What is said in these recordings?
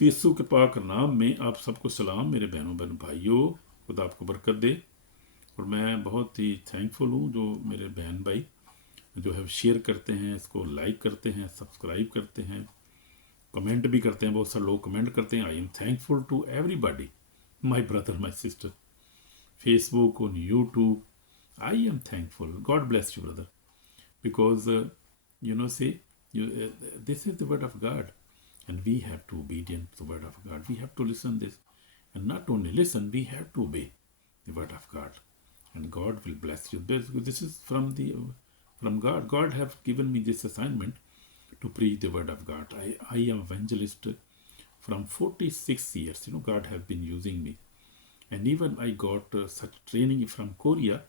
यीशु के पाक नाम में आप सबको सलाम मेरे बहनों बहन भाइयों, खुदा आपको बरकत दे। और मैं बहुत ही थैंकफुल हूँ जो मेरे बहन भाई जो है शेयर करते हैं, इसको लाइक करते हैं, सब्सक्राइब करते हैं, कमेंट भी करते हैं। बहुत सारे लोग कमेंट करते हैं। I am thankful to everybody, my brother, my sister, Facebook, on YouTube. I am thankful. God bless you brother, because see, this is the word of God, and we have to obedient the word of God. We have to listen this, and not only listen, we have to obey the word of God, and God will bless you. This is from God. God have given me this assignment to preach the word of God. I am evangelist from 46 years. God have been using me, and even I got such training from Korea.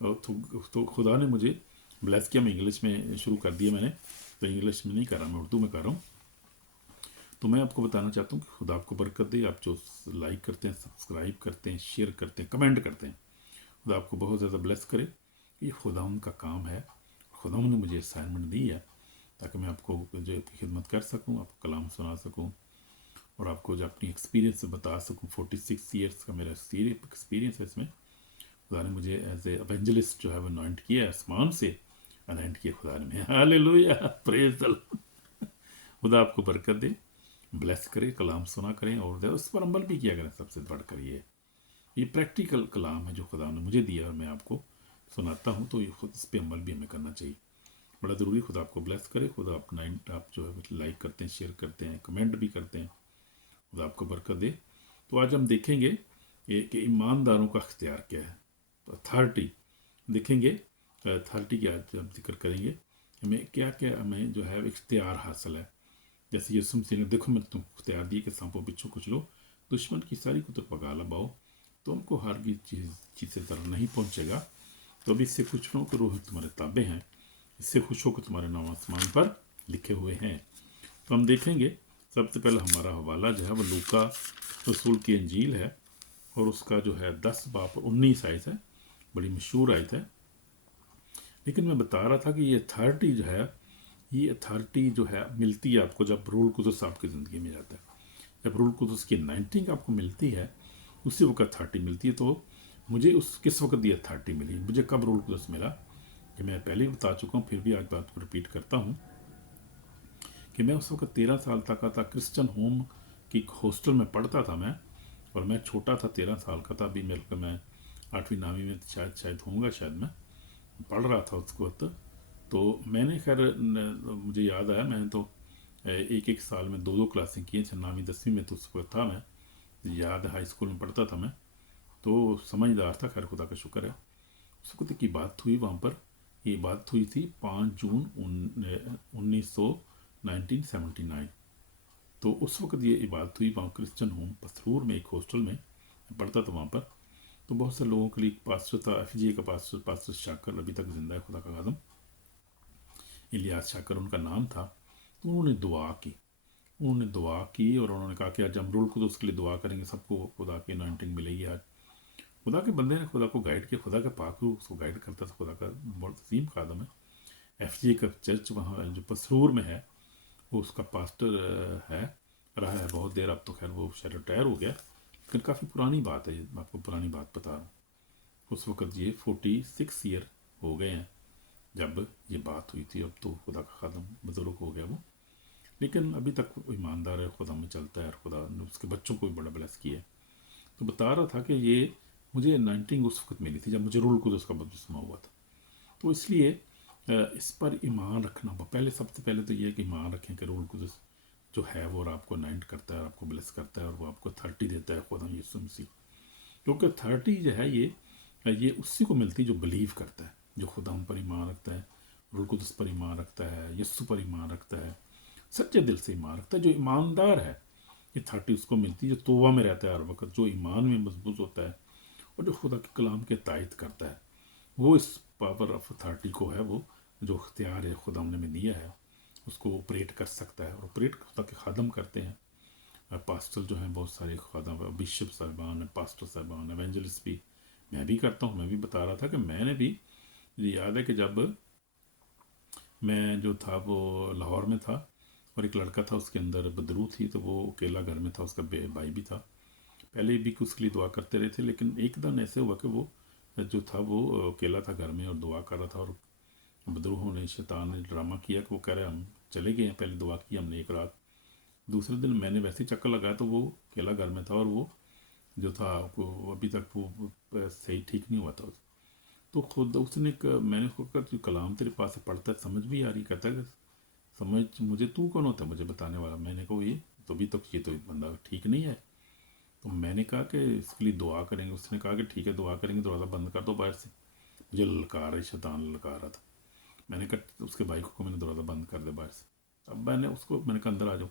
तो खुदा ने मुझे bless किया। मैं English में शुरू कर दिया मैंने, तो इंग्लिश में नहीं कर रहा, मैं उर्दू में कर रहा हूँ। तो मैं आपको बताना चाहता हूँ कि खुदा आपको बरकत दे। आप जो लाइक करते हैं, सब्सक्राइब करते हैं, शेयर करते हैं, कमेंट करते हैं, खुदा आपको बहुत ज़्यादा ब्लेस करे। ये खुदा उनका काम है। खुदा ने मुझे असाइनमेंट दी है ताकि मैं आपको जो खिदमत कर सकूँ, आपको कलाम सुना सकूँ और आपको जो अपनी एक्सपीरियंस बता सकूँ। 46 ईयर्स का मेरा एक्सपीरियंस है इसमें। खुदा ने मुझे एज ए एवेंजलिस्ट जो है वो अनॉइंट किया, आसमान से अनॉइंट किया खुदा ने। Hallelujah, praise the Lord. खुदा आपको बरकत दे, ब्लेस करे, कलाम सुना करें और उस पर अमल भी किया करें। सबसे बढ़कर ये प्रैक्टिकल कलाम है जो खुदा ने मुझे दिया और मैं आपको सुनाता हूँ, तो ये खुद इस पर अमल भी हमें करना चाहिए, बड़ा ज़रूरी। खुदा आपको ब्लेस करे। खुदा अपना आप जो है लाइक करते हैं, शेयर करते हैं, कमेंट भी करते हैं, खुदा आपको बरकत दे। तो आज हम देखेंगे कि ईमानदारों का अख्तियार क्या है, अथॉरिटी देखेंगे। अथॉरिटी की आज हम जिक्र करेंगे, हमें क्या क्या हमें जो है इख्तियार हासिल है। जैसे यीशु मसीह ने, देखो मैं तुमको इख्तियार दिए कि सांपों बिच्छू कुछ लो, दुश्मन की सारी को तो पगा लबाओ, तो उनको हर चीज़ से दर्द नहीं पहुँचेगा। तो अभी इससे खुश हो कि रूह तुम्हारे ताबे हैं, इससे खुश हो कि तुम्हारे नाम आसमान पर लिखे हुए हैं। तो हम देखेंगे सबसे पहले हमारा हवाला जो है वो लूका रसूल की इंजील है और उसका जो है 10 बाब 19 आयत है, बड़ी मशहूर आयत है। लेकिन मैं बता रहा था कि ये अथॉरिटी जो है, ये अथॉरिटी जो है मिलती है आपको जब रूल कुदस आपकी ज़िंदगी में जाता है। जब रूल कुदस की अनाइंटिंग आपको मिलती है, उसी वक्त अथॉरिटी मिलती है। तो मुझे किस वक्त ये अथॉरिटी मिली, मुझे कब रूल कुदस मिला, कि मैं पहले ही बता चुका हूँ, फिर भी आज बात को रिपीट करता हूँ कि मैं उस वक्त 13 साल तक का था। क्रिश्चियन होम की हॉस्टल में पढ़ता था मैं, और मैं छोटा था, 13 साल का था। अभी मेरे मैं 8वीं 9वीं में शायद होऊंगा, शायद मैं पढ़ रहा था उस वक्त। तो मैंने खैर मुझे याद आया, मैंने तो एक साल में 2 क्लासें की हैं। 9वीं 10वीं में तो उस वक्त था, मैं याद है हाई स्कूल में पढ़ता था मैं, तो समझदार था। खैर खुदा का शुक्र है। उस वक्त की बात हुई वहाँ पर, ये बात हुई थी 5 जून 1979। तो उस वक्त ये बात हुई वहाँ क्रिश्चियन होम पथरूर में, एक हॉस्टल में पढ़ता था वहाँ पर। तो बहुत से लोगों के लिए पास्टर था, FGA का पास्टर शाकर, अभी तक जिंदा है, खुदा का खादम इलियास शाकर उनका नाम था। तो उन्होंने दुआ की और उन्होंने कहा कि आज हम रूल खुद उसके लिए दुआ करेंगे, सबको खुदा की अनॉइंटिंग मिलेगी। आज खुदा के बंदे ने खुदा को गाइड किया, खुदा का पाक उसको गाइड करता था, खुदा का बहुत अजीम खादम है। FGA का चर्च वहाँ जो पसरूर में है, वो उसका पास्टर है, रहा है बहुत देर। अब तो खैर वो शायद रिटायर हो गया, लेकिन काफ़ी पुरानी बात है, मैं आपको पुरानी बात बता रहा हूँ। उस वक़्त ये 46 ईयर हो गए हैं जब ये बात हुई थी। अब तो खुदा का खादम बुजुर्ग हो गया वो, लेकिन अभी तक ईमानदार है, खुदा में चलता है और खुदा ने उसके बच्चों को भी बड़ा ब्लेस किया है। तो बता रहा था कि ये मुझे 19 उस वक्त मिली थी जब मुझे रूल कुदस का बपतिस्मा हुआ था। तो इसलिए इस पर ईमान रखना पहले, सबसे पहले तो ये है कि ईमान रखें कि रूल कुदस जो है वो आपको अनाइंट करता है, आपको ब्लेस करता है और वो आपको अथॉरिटी देता है, खुदा यीशु मसीह। क्योंकि अथॉरिटी जो है ये उसी को मिलती है जो बिलीव करता है, जो खुदा पर ईमान रखता है, रूल कुदस पर ईमान रखता है, यीशु पर ईमान रखता है, सच्चे दिल से ईमान रखता है, जो ईमानदार है। ये अथॉरिटी उसको मिलती है जो तौबा में रहता है हर वक्त, जो ईमान में मजबूत होता है और जो खुदा के कलाम के तायद करता है। वो इस पावर ऑफ अथॉरिटी को है, वो जो अख्तियार है खुदा ने में दिया है, उसको ऑपरेट कर सकता है। और ऑपरेट खुदा के खादम करते हैं। पास्टर जो हैं, बहुत सारे खादम, बिशप साहिबान हैं, पास्टर साहिबान, एवेंजलिस्ट भी, मैं भी करता हूँ। मैं भी बता रहा था कि मैंने भी, मुझे याद है कि जब मैं जो था वो लाहौर में था और एक लड़का था, उसके अंदर बदरू थी, तो वो अकेला घर में था, उसका भाई भी था। पहले भी उसके लिए दुआ करते रहे थे, लेकिन एक दिन ऐसे हुआ कि वो जो था वो अकेला था घर में और दुआ कर रहा था, और बदरूहों ने, शैतान ने ड्रामा किया कि वो कह रहे हम चले गए हैं, पहले दुआ की हमने एक रात, दूसरे दिन मैंने वैसे ही चक्कर लगाया तो वो अकेला घर में था, और वो जो था वो अभी तक वो सही ठीक नहीं हुआ था। तो खुद उसने मैंने उसको कहा जो कलाम तेरे पास से पढ़ता है समझ भी आ रही, कहता है कि समझ मुझे तू कौन होता है मुझे बताने वाला। मैंने कहा ये तो अभी तक ये तो बंदा ठीक नहीं है। तो मैंने कहा कि इसके लिए दुआ करेंगे। उसने कहा कि ठीक है दुआ करेंगे, दरवाज़ा बंद कर दो बाहर से। मुझे ललकार रही, शैतान ललकार रहा था। मैंने कहा उसके भाई को मैंने दरवाज़ा बंद कर दिया बाहर से। अब मैंने कहा अंदर आ जाओ।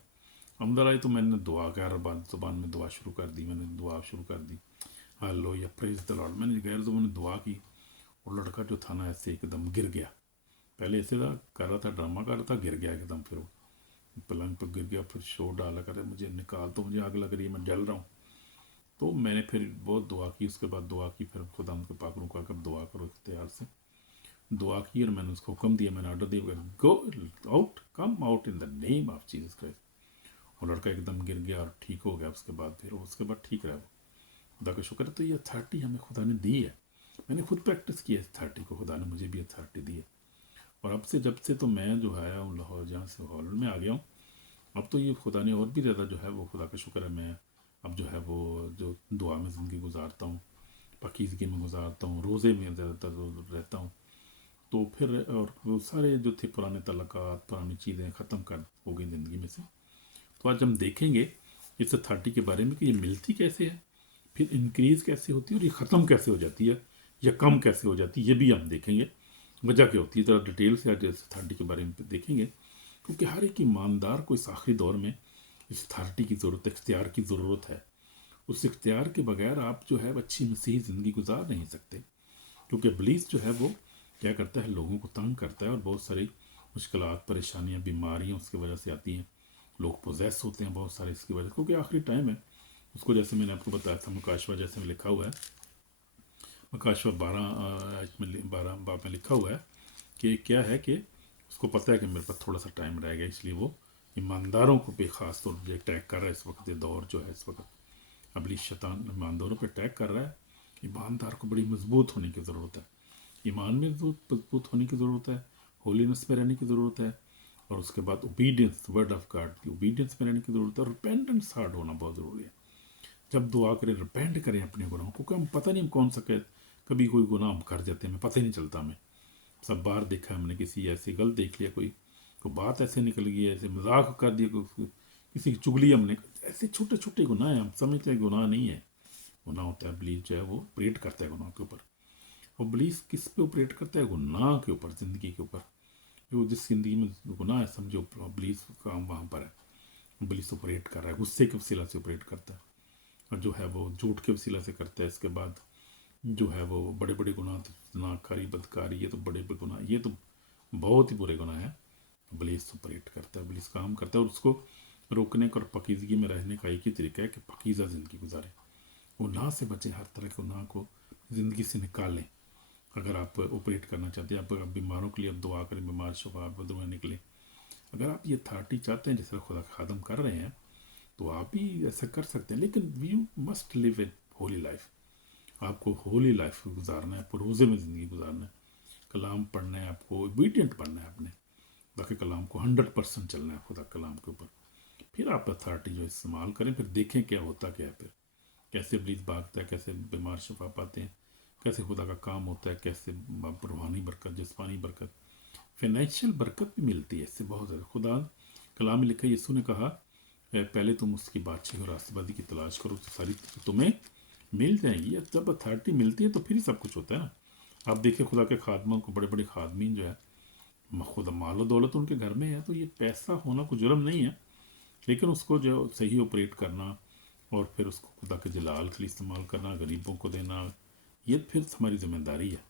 अंदर आई तो मैंने दुआ कर ज़ुबान में दुआ शुरू कर दी। मैंने दुआ शुरू कर दी, हेलो या प्रेज द लॉर्ड। मैंने गैर ज़ुबान में दुआ की, और लड़का जो था ना ऐसे एकदम गिर गया। पहले ऐसे था, कर रहा था, ड्रामा कर रहा था, गिर गया एकदम। फिर वो पलंग पर गिर गया, फिर शोर डाला, करे मुझे निकाल दो, मुझे आग लग रही है, मैं जल रहा हूँ। तो मैंने फिर बहुत दुआ की, उसके बाद दुआ की, फिर खुदा उनके पाक रुक कर दुआ करो इख्तियार से दुआ की, और मैंने उसको हुक्म दिया, मैंने ऑर्डर दिया, go out, come out in the name of Jesus Christ. और लड़का एकदम गिर गया और ठीक हो गया। उसके बाद ठीक रहा वो, खुदा का शुक्र है। तो ये अथॉरिटी हमें खुदा ने दी है। मैंने खुद प्रैक्टिस की है अथॉरिटी को, खुदा ने मुझे भी अथॉरिटी दी है। और अब से जब से तो मैं जो है लाहौर जहाँ से हॉल में आ गया हूँ, अब तो ये खुदा ने और भी ज़्यादा जो है वो, खुदा का शुक्र है, मैं अब जो है वो जो दुआ में ज़िंदगी गुजारता हूँ, पाकीज़गी में गुजारता हूँ, रोज़े में ज़्यादातर रहता हूँ। तो फिर और वो सारे जो थे पुराने तल्लुकात, पुरानी चीज़ें ख़त्म कर हो गई ज़िंदगी में से। तो आज हम देखेंगे इस अथॉरिटी के बारे में कि ये मिलती कैसे है, फिर इंक्रीज़ कैसे होती है, और ये ख़त्म कैसे हो जाती है या कम कैसे हो जाती है, ये भी हम देखेंगे वजह क्या होती है। ज़रा डिटेल से आज इस अथॉरिटी के बारे में देखेंगे, क्योंकि हर एक ईमानदार को इस आखिरी दौर में इस अथॉरिटी की ज़रूरत, इख्तियार की ज़रूरत है। उस इख्तियार के बगैर आप जो है अच्छी मसीही ज़िंदगी गुजार नहीं सकते, क्योंकि इब्लीस जो है वो क्या करता है, लोगों को तंग करता है, और बहुत सारी मुश्किलात, परेशानियाँ, बीमारियाँ उसकी वजह से आती हैं। लोग पोजेस होते हैं बहुत सारे इसकी वजह से, क्योंकि आखिरी टाइम है। उसको जैसे मैंने आपको बताया था, मुकाशवा जैसे में लिखा हुआ है, मुकाशवा 12 बाब में लिखा हुआ है कि क्या है कि उसको पता है कि मेरे पास थोड़ा सा टाइम रह गया, इसलिए वो ईमानदारों को भी ख़ास तौर पर अटैक कर रहा है इस वक्त। ये दौर जो है इस वक्त अबली शैतान ईमानदारों पर अटैक कर रहा है। ईमानदार को बड़ी मजबूत होने की ज़रूरत है, ईमान में मजबूत होने की ज़रूरत है, होलीनेस में रहने की ज़रूरत है, और उसके बाद ओबीडियंस, वर्ड ऑफ गॉड की ओबीडियंस में रहने की ज़रूरत है, और रिपेंटेंस हार्ड होना बहुत ज़रूरी है। जब दुआ करें, रिपेंट करें अपने गुनाहों को, क्योंकि हम पता नहीं हम कौन सा कभी कोई गुनाह हम कर जाते हैं, हमें पता ही नहीं चलता। हमें सब बार देखा हमने, किसी ऐसी गलत देख लिया, कोई बात ऐसे निकल गई, ऐसे मजाक कर दिया, किसी की चुगली हमने, ऐसे छोटे छोटे गुनाह हैं, हम समझते हैं गुनाह नहीं है। गुनाह होता है, बिलीव जो है वो ऑपरेट करता है गुनाह के ऊपर। और बिलीव किस पे ऑपरेट करता है? गुनाह के ऊपर, ज़िंदगी के ऊपर। जो जिस ज़िंदगी में गुनाह है, समझो बिलीव काम वहाँ पर है। बिलीव ऑपरेट कर रहा है, गुस्से के वसीला से ऑपरेट करता है, और जो है वो झूठ के वसीला से करता है। इसके बाद जो है वो बड़े बड़े गुनाह, नाकारी, बदकारी, ये तो बड़े बड़े गुनाह, ये तो बहुत ही बुरे गुनाह हैं। इब्लीस ऑपरेट करता है, इब्लीस काम करता है, और उसको रोकने का और पकीज़गी में रहने का एक ही तरीका है कि पकीज़ा ज़िंदगी गुजारें, गुनाह से बचें, हर तरह के गुनाह को ज़िंदगी से निकालें। अगर आप ऑपरेट करना चाहते हैं, आप बीमारों के लिए आप दुआ करें, बीमार शफा बदुआ निकले। अगर आप ये अथॉरिटी चाहते हैं जिस तरह खुदा खादम कर रहे हैं, तो आप भी ऐसा कर सकते हैं, लेकिन you must live A Holi life. आपको होली लाइफ गुजारना है, आपको रोज़े में ज़िंदगी गुजारना है, कलाम पढ़ना है, आपको ओबीडियंट बनना है अपने खुदा के कलाम को, 100% चलना है खुदा कलाम के ऊपर। फिर आप अथॉरिटी जो इस्तेमाल करें, फिर देखें क्या होता क्या है, फिर कैसे इब्लीस भागता है, कैसे बीमार शफा पाते हैं, कैसे खुदा का काम होता है, कैसे रूहानी बरकत, जिस्मानी बरकत, फाइनेंशियल बरकत भी मिलती है इससे बहुत ज़्यादा। खुदा कलाम में लिखा, यीशु ने कहा पहले तुम उसकी बादशाही और राष्ट्रवादी की तलाश करो तो सारी तुम्हें मिल जाएंगी। जब अथॉरिटी मिलती है तो फिर ही सब कुछ होता है ना। आप देखिए खुदा के खादमों को, बड़े बड़े खादमीन जो है, खुदा मालो दौलत उनके घर में है, तो ये पैसा होना कोई जुर्म नहीं है, लेकिन उसको जो सही ऑपरेट करना, और फिर उसको खुदा के जलाल के लिए इस्तेमाल करना, गरीबों को देना, ये फिर हमारी जिम्मेदारी है।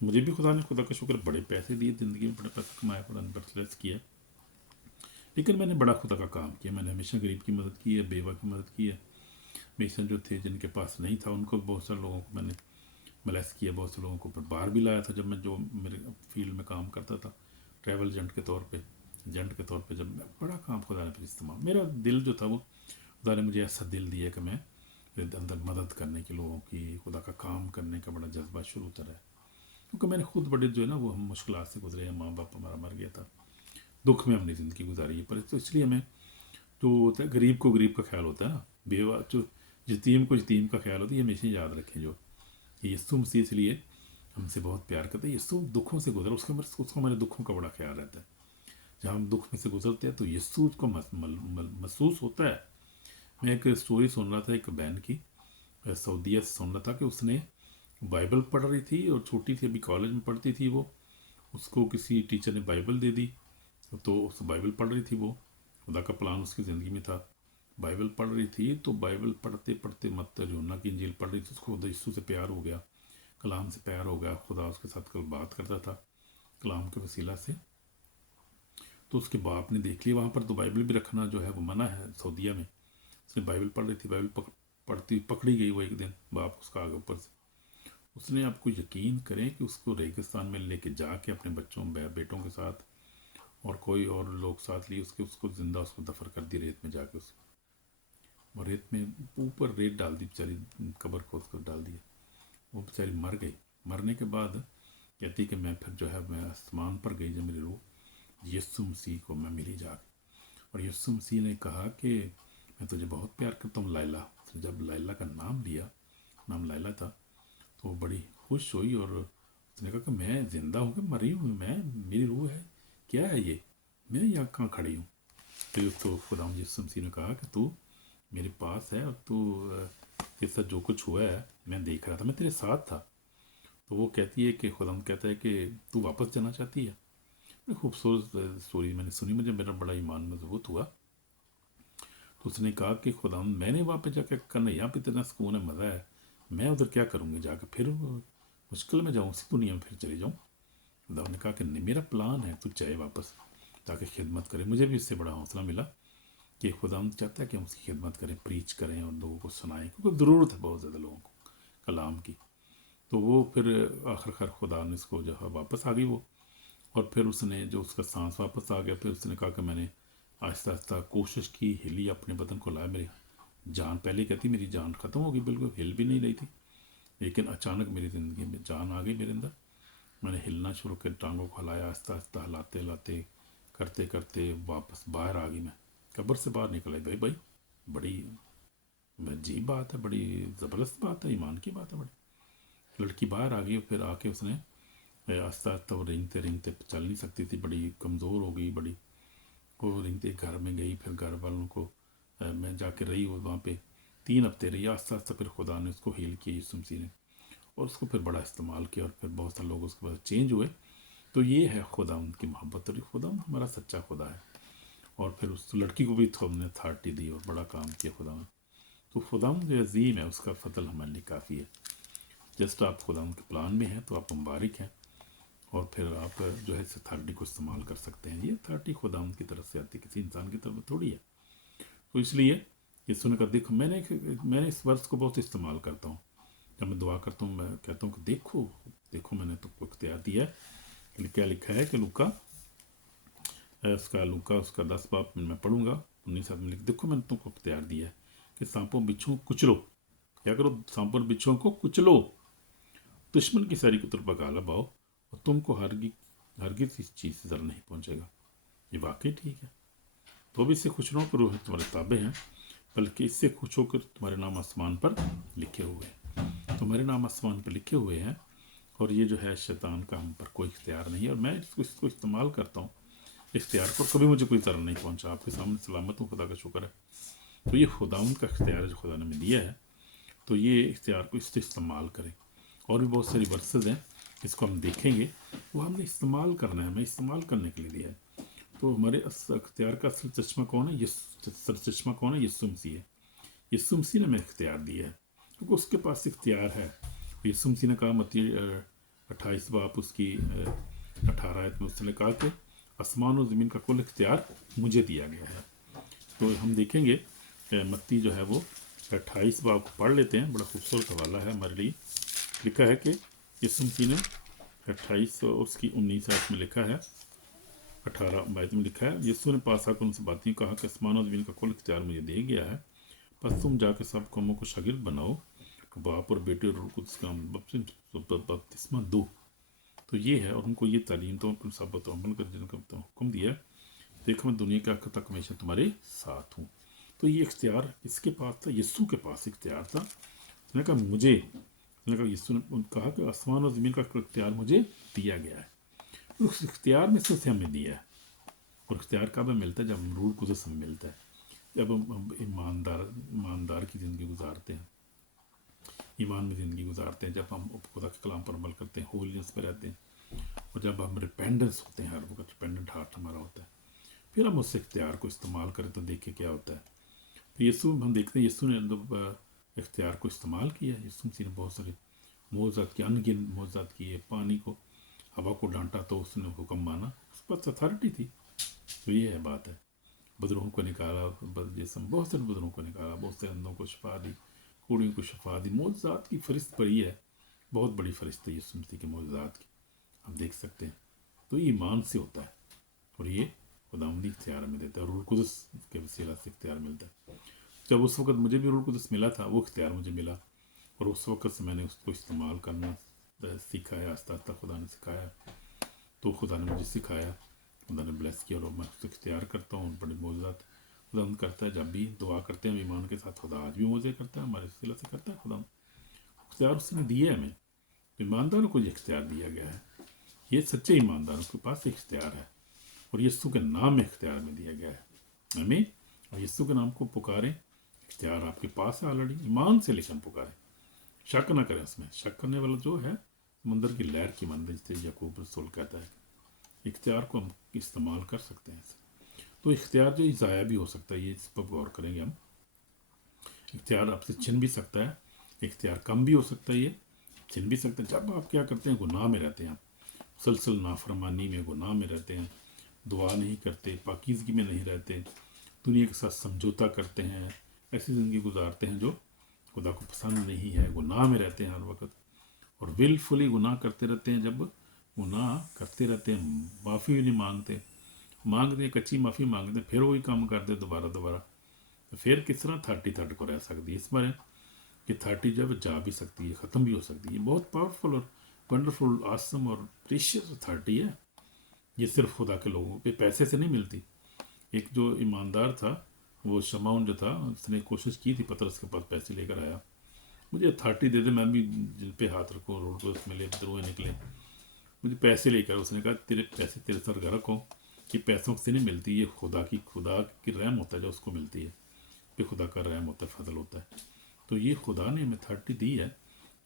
मुझे भी खुदा ने, खुदा का शुक्र, बड़े पैसे दिए ज़िंदगी में, बड़े पैसे कमाए, खुदा ने बर्सलेस किया, लेकिन मैंने बड़ा खुदा का काम किया। मैंने हमेशा गरीब की मदद की है, बेवा की मदद की है। मिशन जो थे जिनके पास नहीं था, उनको बहुत सारे लोगों को मैंने ब्लेस किया, बहुत से लोगों को फिर बाहर भी लाया था जब मैं जो मेरे फील्ड में काम करता था ट्रैवल एजेंट के तौर पे। एजेंट के तौर पे जब मैं बड़ा काम खुदा ने फिर इस्तेमाल, मेरा दिल जो था वो खुदा ने मुझे ऐसा दिल दिया कि मैं मेरे अंदर मदद करने की, लोगों की, खुदा का काम करने का बड़ा जज्बा शुरू होता रहा। क्योंकि मैंने खुद बड़े जो है ना वो हम मुश्किल से गुजरे हैं, माँ बाप हमारा मर गया था, दुख में हमने ज़िंदगी गुजारी है। पर तो इसलिए हमें जो होता है, गरीब को गरीब का ख्याल होता है ना, बेवा जो यतीम को यतीम का ख्याल होता है, ये हमेशा याद रखें। जो ये यीशु मसीह इसलिए हमसे बहुत प्यार करता है। यीशु दुखों से गुजरा, उसको हमारे दुखों का बड़ा ख्याल रहता है। जब हम दुख में से गुजरते हैं तो यीशु को महसूस होता है। मैं एक स्टोरी सुन रहा था एक बहन की, सऊदीया से सुन रहा था कि उसने बाइबल पढ़ रही थी और छोटी थी, अभी कॉलेज में पढ़ती थी वो। उसको किसी टीचर ने बाइबल दे दी, तो उस बाइबल पढ़ रही थी वो, खुदा का प्लान उसकी ज़िंदगी में था। बाइबल पढ़ रही थी तो बाइबल पढ़ते पढ़ते मत्ती यूहन्ना की इंजील पढ़ रही थी, उसको यीशु से प्यार हो गया, कलाम से प्यार हो गया। खुदा उसके साथ कल बात करता था कलाम के वसीला से। तो उसके बाप ने देख लिया, वहाँ पर तो बाइबल भी रखना जो है वो मना है सऊदीया में। उसने बाइबल पढ़ रही थी, बाइबल पढ़ती पकड़ी गई वो एक दिन, बाप उसका आगे ऊपर से। उसने, आपको यकीन करें कि उसको रेगिस्तान में लेके जाके अपने बच्चों बेटों के साथ और कोई और लोग साथ लिए, उसको ज़िंदा उसको दफन कर दी रेत में जाके। उसको और रेत में ऊपर रेत डाल दी, बेचारी कब्र खोद कर डाल दिया। वो बेचारी मर गई। मरने के बाद कहती कि मैं फिर जो है मैं आसमान पर गई, जब मेरी रूह यीशु मसीह को मैं मिली जाके, और यीशु मसीह ने कहा कि मैं तुझे बहुत प्यार करता हूँ लैला। जब लैला का नाम लिया, नाम लैला था, तो वो बड़ी खुश हुई और उसने कहा कि मैं ज़िंदा हूँ कि मरी हूँ, मैं, मेरी रूह है, क्या है ये, मैं यहाँ कहाँ खड़ी हूँ। फिर उसको खुदा यीशु मसीह ने कहा कि तू मेरे पास है और तू तेरे साथ जो कुछ हुआ है मैं देख रहा था, मैं तेरे साथ था। तो वो कहती है कि खुदा कहता है कि तू वापस जाना चाहती है। बड़ी खूबसूरत स्टोरी मैंने सुनी, मुझे मेरा बड़ा ईमान मजबूत हुआ। तो उसने कहा कि खुदा मैंने वहाँ पे जाकर करना, यहाँ पे इतना सुकून है, मज़ा है, मैं उधर क्या करूँगी जाकर, फिर मुश्किल में जाऊँ, उसी दुनिया में फिर चले जाऊँ। खुदा ने कहा कि नहीं, मेरा प्लान है तू चाहे वापस ताकि खिदमत करे। मुझे भी इससे बड़ा हौसला मिला कि खुदा चाहता है कि हम उसकी खिदमत करें, प्रीच करें और लोगों को सुनाएं, क्योंकि ज़रूरत है बहुत ज़्यादा लोगों को कलाम की। तो वो फिर आखिरकार खुदा ने इसको जो है वापस आ गई वो, और फिर उसने जो उसका सांस वापस आ गया, फिर उसने कहा कि मैंने आहिस्ता आहिस्ता कोशिश की, हिली, अपने बदन को लाया। मेरी जान, पहले कहती मेरी जान ख़त्म हो गई, बिल्कुल हिल भी नहीं रही थी, लेकिन अचानक मेरी ज़िंदगी में जान आ गई मेरे अंदर। मैंने हिलना शुरू कर, टांगों को हिलाया, आहिस्ता आहिस्ता हिलाते हिलाते करते करते वापस बाहर आ गई। मैं कब्र से बाहर निकल आई। भाई बड़ी अजीब बात है, बड़ी ज़बरदस्त बात है, ईमान की बात है बड़ी। लड़की बाहर आ गई, फिर आके उसने आहिस्ता आहिस्ता वो रेंगते रेंगते चल नहीं सकती थी, बड़ी कमज़ोर हो गई, बड़ी वो रेंगते घर में गई। फिर घर वालों को मैं जाके रही वहाँ पे 3 हफ्ते रही। आहिस्ता आहिस्ता फिर खुदा ने उसको हील किया यीशु मसीह ने, और उसको फिर बड़ा इस्तेमाल किया, और फिर बहुत सारे लोग उसके बाद चेंज हुए। तो ये है खुदा की मोहब्बत, और खुदा हमारा सच्चा खुदा है। और फिर उस लड़की को भी तो हमने अथॉरिटी दी और बड़ा काम किया खुदा ने। तो खुदा जो अजीम है, उसका फजल हमारे लिए काफ़ी है। जस्ट आप खुदा के प्लान में हैं तो आप मुबारक हैं, और फिर आप जो है इस अथॉरिटी को इस्तेमाल कर सकते हैं। ये अथॉरिटी खुदा की तरफ से आती है, किसी इंसान की तरफ थोड़ी है। तो इसलिए ये सुनकर देखो, मैंने इस वर्ष को बहुत इस्तेमाल करता हूँ। जब मैं दुआ करता हूँ मैं कहता हूँ कि देखो देखो मैंने तुमको इख्तियार दिया है। क्या लिखा है कि लूका उसका 10 बाब मैं पढ़ूंगा, 19 में लिख, देखो मैंने तुमको इख्तियार दिया है कि सांपों बिच्छुओं को कुचलो। क्या करो? सांपों बिच्छुओं को कुचलो, दुश्मन की सारी कुतर पका लगाओ, और तुमको हरगिज़ इस चीज़ से ज़रा नहीं पहुँचेगा। ये वाकई ठीक है। तो भी इससे खुश रहो करो, तुम्हारे ताबे हैं, बल्कि इससे खुश होकर तुम्हारे नाम आसमान पर लिखे हुए हैं। तुम्हारे नाम आसमान पर लिखे हुए हैं, और ये जो है शैतान का हम पर कोई इख्तियार नहीं है। और मैं इसको इस्तेमाल करता हूँ, इख्तियार को, कभी मुझे कोई ज़रा नहीं पहुँचा। आपके सामने सलामत हूँ, खुदा का शुक्र है। तो ये खुदा का इख्तियार जो खुदा ने हमें दिया है, तो ये इख्तियार को इससे इस्तेमाल करें। और भी बहुत सारी वर्सेस हैं जिसको हम देखेंगे, वो हमने इस्तेमाल करना है, हमें इस्तेमाल करने के लिए दिया है। तो हमारे इख्तियार का असल चश्मा कौन है? सर चश्मा कौन है? यीशु मसीह है। यीशु मसीह ने हमें इख्तियार दिया है, क्योंकि उसके पास इख्तियार है। यीशु मसीह ने कहा मत्ती 28 बाब उसकी 18 में उसने कहा कि आसमान और ज़मीन का कुल इख्तियार मुझे दिया गया है। तो हम देखेंगे मत्ती जो है वो 28 बाब को पढ़ लेते हैं, बड़ा खूबसूरत हवाला है हमारे लिए। लिखा है कि यीशु मसीह ने 28 और उसकी 19 में लिखा है 18 आयत में लिखा है, यीशु ने पास आकर उनसे बातें कहा कि आसमान और ज़मीन का कुल इख्तियार मुझे दे गया है, बस तुम जाकर सब कौमों को शागिर्द बनाओ, बाप और बेटे और रूह कुद्स का बपतिस्मा दो। तो ये है, और उनको ये तालीम तो अपने साबत अमल कर जिनका हुक्म दिया, देखो मैं दुनिया के आखिर तक हमेशा तुम्हारे साथ हूँ। तो ये इख्तियार किसके पास था? यीशु के पास इख्तियार था। उसने कहा मुझे, उसने कहा, यीशु ने कहा कि आसमान और ज़मीन का इख्तियार मुझे दिया गया है। उस इख्तियार में से उसे हमें दिया है। और इख्तियार कब हमें मिलता है? जब हम रूह कुद्स हमें मिलता है, जब हम ईमानदार की ज़िंदगी गुजारते हैं, ईमान में ज़िंदगी गुजारते हैं, जब हम खुदा के कलाम पर अमल करते हैं, होलीनेस पे रहते हैं, और जब हम रिपेंडेंस होते हैं, हर वक्त रिपेंडेंट हार्ट हमारा होता है, फिर हम उस इख्तियार को इस्तेमाल करें तो देखिए क्या होता है। तो यीशु हम देखते हैं, यीशु ने इख्तियार को इस्तेमाल किया। यीशु मसीह ने बहुत सारे मोज़ात किए, अनगिन मोज़ात किए, पानी को, हवा को डांटा तो उसने हुक्म माना, उस पास अथॉरिटी थी। तो ये है बात है। बदरूहों को निकाला, जिसम बहुत सारे बदरूहों को निकाला, बहुत से अंधों को शफा दी, कूड़ियों को शफा दी। मोज़ात की फरिश्त पड़ी है, बहुत बड़ी फरिश्त है यीशु मसीह के मोज़ात की, हम देख सकते हैं। तो ये ईमान से होता है, और ये खुदावंदी इख्तियार में देता है, रूह कुद्स के वसीला से इख्तियार मिलता है। जब उस वक्त मुझे भी रूह कुद्स मिला था, वो इख्तियार मुझे मिला, और उस वक्त से मैंने उसको इस्तेमाल करना सीखा है। आस्ता आस्ता खुदा ने सिखाया, तो खुदा ने मुझे सिखाया, खुदा ने ब्लेस किया, और मैं उसको इख्तियार करता हूँ। बड़े मौजूद खुदा करता है, जब भी दुआ करते हैं ईमान के साथ, खुदा आज भी मौजे करता है, हमारे वसीला से करता है। खुदा इख्तियार उसने दिया है हमें, ईमानदारों को ये इख्तियार दिया गया है। ये सच्चे ईमानदारों के पास इख्तियार है, और यीशु के नाम में इख्तियार में दिया गया है हमें। और यीशु के नाम को पुकारें, इख्तियार आपके पास है ऑलरेडी, ईमान से लेकर पुकारें, शक ना करें उसमें। शक करने वाला जो है समुंदर की लहर की मानते, जिसे याकूब रसूल कहता है। इख्तियार को हम इस्तेमाल कर सकते हैं। तो इख्तियार जो ज़ाया भी हो सकता है, ये इस पर गौर करेंगे हम। इख्तियार आपसे छिन भी सकता है, इख्तियार कम भी हो सकता है, ये छिन भी सकता है जब आप क्या करते हैं, गुनाह में रहते हैं, मुसलसल नाफरमानी में, गुनाह में रहते हैं, दुआ नहीं करते, पाकीज़गी में नहीं रहते, दुनिया के साथ समझौता करते हैं, ऐसी ज़िंदगी गुजारते हैं जो खुदा को पसंद नहीं है, गुनाह में रहते हैं हर वक्त, और विलफुली गुनाह करते रहते हैं। जब गुनाह करते रहते हैं, माफ़ी भी नहीं मांगते हैं, कच्ची माफ़ी मांगते हैं, फिर वही काम करते दोबारा दोबारा, तो फिर किस तरह 30 को रह सकती है। इस बारे कि 30 जब जा भी सकती है, ख़त्म भी हो सकती है। बहुत पावरफुल और वंडरफुल, आसम और प्रीशियस 30 है। ये सिर्फ खुदा के लोगों पे, पैसे से नहीं मिलती। एक जो ईमानदार था, वो शमाउन जो था, उसने कोशिश की थी, पतरस के पास पैसे लेकर आया, मुझे 30 दे दे, मैं भी जिन पे हाथ रखूँ, रोड पर उसमें ले द्रोह निकले, मुझे पैसे लेकर। उसने कहा तेरे पैसे तेरे सर घर रखो, ये पैसों से नहीं मिलती, ये खुदा की रहम होता है जो उसको मिलती है, ये खुदा का रहम होता है, फजल होता है। तो ये खुदा ने हमें 30 दी है,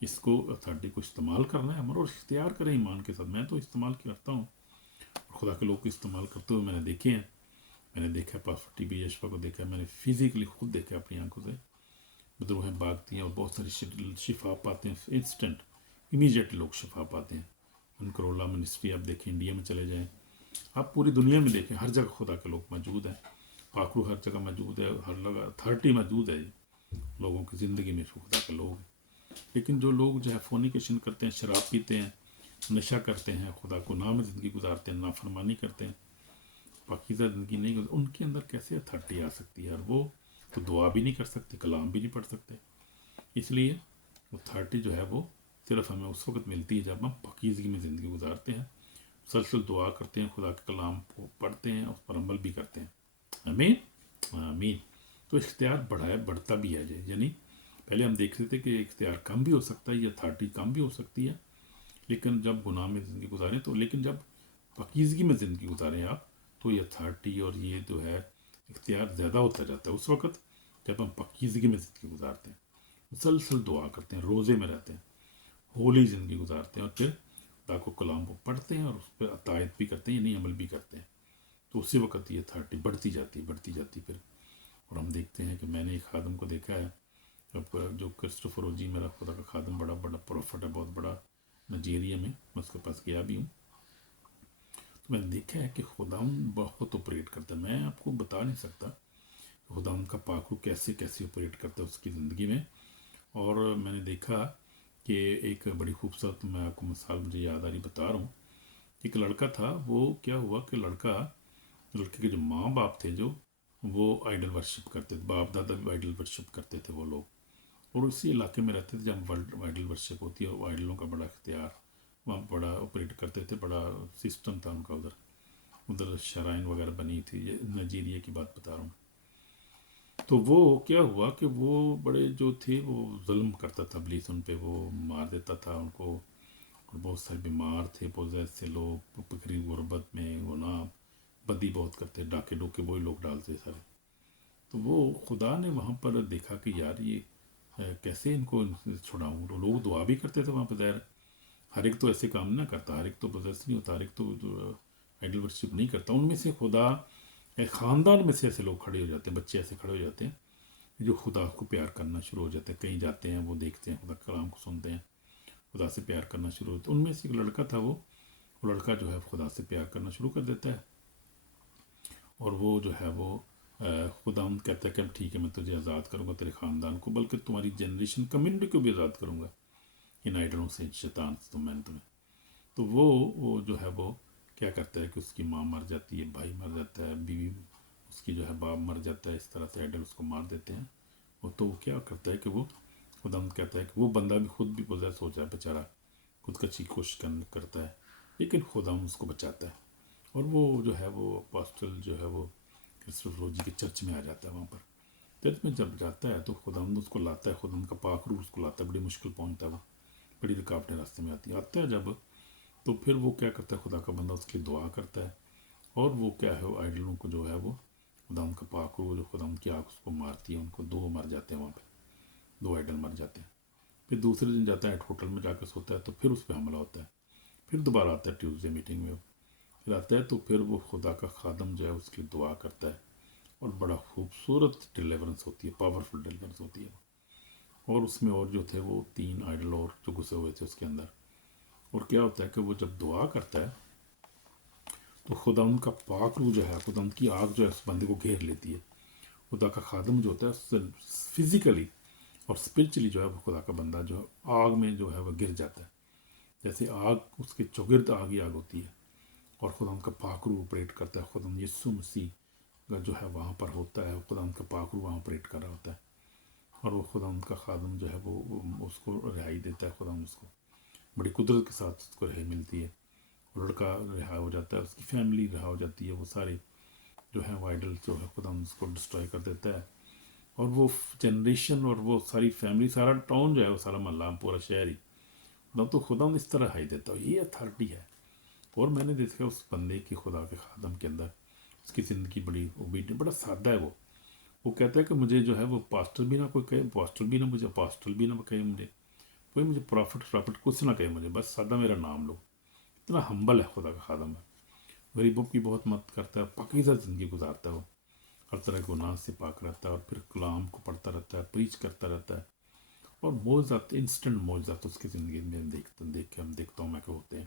इसको 30 को इस्तेमाल करना है हमारा, और इख्तियार करें ईमान के साथ। मैं तो इस्तेमाल करता हूँ, खुदा के लोग को इस्तेमाल करते हुए मैंने देखे हैं। मैंने देखा पास टीबी यशपा को देखा, मैंने फिजिकली खुद देखा अपनी आंखों से। बदरूहें भागती हैं और बहुत सारी शिफा पाते हैं, इंस्टेंट इमीजिएट लोग शिफा पाते हैं। करोला मिनिस्ट्री आप देखें, इंडिया में चले जाएं, आप पूरी दुनिया में देखें, हर जगह खुदा के लोग मौजूद हैं। पाखरू हर जगह मौजूद है, हर जगह 30 मौजूद है लोगों की ज़िंदगी में, खुदा के लोग। लेकिन जो लोग जो है फोनिकेशन करते हैं, शराब पीते हैं, नशा करते हैं, खुदा को नाम में ज़िंदगी गुजारते हैं, नाफरमानी करते हैं, पाकीज़ा ज़िंदगी नहीं गुजार, उनके अंदर कैसे 30 आ सकती है? और वो तो दुआ भी नहीं कर सकते, कलाम भी नहीं पढ़ सकते। इसलिए वो 30 जो है वो सिर्फ हमें उस वक्त मिलती है जब हम पाकीज़गी में ज़िंदगी गुजारते हैं, मुसलसल दुआ करते हैं, खुदा के कलाम को पढ़ते हैं, उस पर अमल भी करते हैं। आमीन आमीन। तो इख्तियार बढ़ता भी है। यानी पहले हम देख रहे थे कि इख्तियार कम भी हो सकता है, या 30 कम भी हो सकती है, लेकिन जब गुनाह में ज़िंदगी गुजारें तो, लेकिन जब पाकीज़गी में ज़िंदगी गुजारें आप, तो ये 30 और ये जो है इख्तियार ज़्यादा होता जाता है उस वक्त जब हम पाकीज़गी में ज़िंदगी गुजारते हैं, मुसलसल दुआ करते हैं, रोज़े में रहते हैं, होली ज़िंदगी गुजारते हैं, और फिर खुदा को कलाम को पढ़ते हैं और उस पर अतायत भी करते हैं, यानी अमल भी करते हैं। तो उसी वक्त ये 30 बढ़ती जाती फिर। और हम देखते हैं कि मैंने एक खादम को देखा है, जो क्रिस्टोफर ओजी, मेरा खुदा का खादम, बड़ा बड़ा प्रोफेट है, बहुत बड़ा, नाइजीरिया में, मैं उसके पास गया भी हूँ। तो मैंने देखा है कि खुदाम बहुत ऑपरेट करता है। मैं आपको बता नहीं सकता खुदाम का पाखरू कैसे कैसे ऑपरेट करता है उसकी ज़िंदगी में। और मैंने देखा कि एक बड़ी खूबसूरत, मैं आपको मिसाल मुझे याद आ रही बता रहा हूँ, ایک لڑکا تھا، وہ کیا ہوا کہ لڑکے کے جو ماں باپ تھے جو وہ آئیڈل ورشپ کرتے تھے، باپ دادا بھی آئیڈل ورشپ کرتے تھے وہ لوگ، اور اسی علاقے میں رہتے تھے جہاں آئیڈل ورشپ ہوتی ہے، اور آئیڈلوں کا بڑا اختیار وہاں بڑا آپریٹ کرتے تھے، بڑا سسٹم تھا ان کا ادھر شرائن وغیرہ بنی تھی، یہ نائجیریا کی بات بتا رہا ہوں۔ تو وہ کیا ہوا کہ وہ بڑے جو تھے وہ ظلم کرتا تھا ابلیس ان پہ، وہ مار دیتا تھا ان کو، اور بہت سارے بیمار تھے، بہت سے لوگ فقری غربت میں گناہ بدی بہت کرتے، ڈاکے ڈوکے وہی لوگ ڈالتے سارے۔ تو وہ خدا نے وہاں پر دیکھا کہ یار یہ کیسے ان کو چھڑاؤں، تو لوگ دعا بھی کرتے تھے وہاں پہ، ظاہر ہر ایک تو ایسے کام نہ کرتا، ہر ایک تو پوزیس نہیں ہوتا، ہر ایک تو آئیڈل ورشپ نہیں کرتا، ان میں سے خدا ایک خاندان میں سے ایسے لوگ کھڑے ہو جاتے ہیں، بچے ایسے کھڑے ہو جاتے ہیں جو خدا کو پیار کرنا شروع ہو جاتے ہیں، کہیں جاتے ہیں وہ دیکھتے ہیں خدا کلام کو سنتے ہیں، خدا سے پیار کرنا شروع ہوتا ہے۔ ان میں سے ایک لڑکا تھا، وہ لڑکا جو ہے خدا سے پیار کرنا شروع کر دیتا ہے، اور وہ جو ہے وہ خدا کہتا ہے کہ ٹھیک ہے میں تجھے آزاد کروں گا، تیرے خاندان کو، بلکہ تمہاری جنریشن کمیونٹی کو بھی آزاد کروں گا ان آئیڈلوں سے، شیطان سے، میں نے تمہیں۔ تو وہ جو ہے وہ کیا کرتا ہے کہ اس کی ماں مر جاتی ہے، بھائی مر جاتا ہے، بیوی اس کی جو ہے باپ مر جاتا ہے، اس طرح سے آئیڈل اس کو مار دیتے ہیں۔ اور تو وہ کیا کرتا ہے کہ وہ خدا کہتا ہے کہ وہ بندہ بھی خود بھی پوزیس ہو جائے بیچارہ، خودکشی کوشش کرتا ہے، لیکن خدا اس کو بچاتا ہے، اور وہ جو ہے وہ اپاسٹل جو ہے وہ کرسٹوفر جی کے چرچ میں آ جاتا ہے۔ وہاں پر چرچ میں جب جاتا ہے تو خدا اس کو لاتا ہے، خدا کا پاک روح اس کو لاتا ہے، بڑی مشکل پہنچتا ہے، وہ بڑی رکاوٹیں راستے میں آتا ہے جب، تو پھر وہ کیا کرتا ہے، خدا کا بندہ اس کی دعا کرتا ہے، اور وہ کیا ہے آئیڈلوں کو جو ہے وہ خدا کا پاک روح جو خدا کی آنکھ اس کو مارتی ہے، ان کو دو مر جاتے ہیں وہاں پہ، دو آئیڈل مر جاتے ہیں۔ پھر دوسرے دن جاتا ہے ہوٹل میں جا کے سوتا ہے، تو پھر اس پہ حملہ ہوتا ہے، پھر دوبارہ آتا ہے ٹیوزڈے میٹنگ میں، پھر آتا ہے تو پھر وہ خدا کا خادم جو ہے اس کی دعا کرتا ہے، اور بڑا خوبصورت ڈیلیورنس ہوتی ہے، پاورفل ڈیلیورنس ہوتی ہے، اور اس میں اور جو تھے وہ 3 آئیڈل اور جو گھسے ہوئے تھے اس کے اندر۔ اور کیا ہوتا ہے کہ وہ جب دعا کرتا ہے تو خدا ان کا پاک روح جو ہے، خدا ان کی آگ جو ہے اس بندے کو گھیر لیتی ہے، خدا کا خادم جو ہوتا ہے اس سے فزیکلی اور اسپرچلی جو ہے وہ خدا کا بندہ جو ہے آگ میں جو ہے وہ گر جاتا ہے، جیسے آگ اس کے چوگرد آگ ہی آگ ہوتی ہے، اور خدا ان کا پاک روح آپریٹ کرتا ہے، خدا یسوع مسیح کا جو ہے وہاں پر ہوتا ہے، خدا ان کا پاک روح وہاں آپریٹ کر رہا ہوتا ہے، اور وہ خدا ان کا خادم جو ہے وہ اس کو رہائی دیتا ہے، خدا اس کو بڑی قدرت کے ساتھ اس کو رہائی ملتی ہے، لڑکا رہا ہو جاتا ہے، اس کی فیملی رہا ہو جاتی ہے، وہ سارے جو ہے وائڈل جو ہے خدا اس کو ڈسٹروائے کر دیتا ہے، اور وہ جنریشن اور وہ ساری فیملی، سارا ٹاؤن جو ہے وہ سارا محلہ پورا شہر ہی نہ تو خدا اس طرح ہائی دیتا ہے، یہ اتھارٹی ہے۔ اور میں نے دیکھا اس بندے کی خدا کے خادم کے اندر اس کی زندگی بڑی اوبیڈینٹ، بڑا سادہ ہے، وہ کہتا ہے کہ مجھے جو ہے وہ پاسٹر بھی نہ کوئی کہے، پاسٹر بھی نہ مجھے پاسٹر بھی نہ کہے، کوئی مجھے پرافٹ کچھ نہ کہے، مجھے بس سادہ میرا نام لو، اتنا ہمبل ہے خدا کا خادم ہے، غریبوں کی بہت مدد کرتا ہے، پاکیزہ زندگی گزارتا ہے، وہ ہر طرح کے گناہ سے پاک رہتا ہے، اور پھر کلام کو پڑھتا رہتا ہے، پریچ کرتا رہتا ہے، اور معجزات، انسٹنٹ معجزات اس کی زندگی میں دیکھتا ہوں میں کہ ہوتے ہیں۔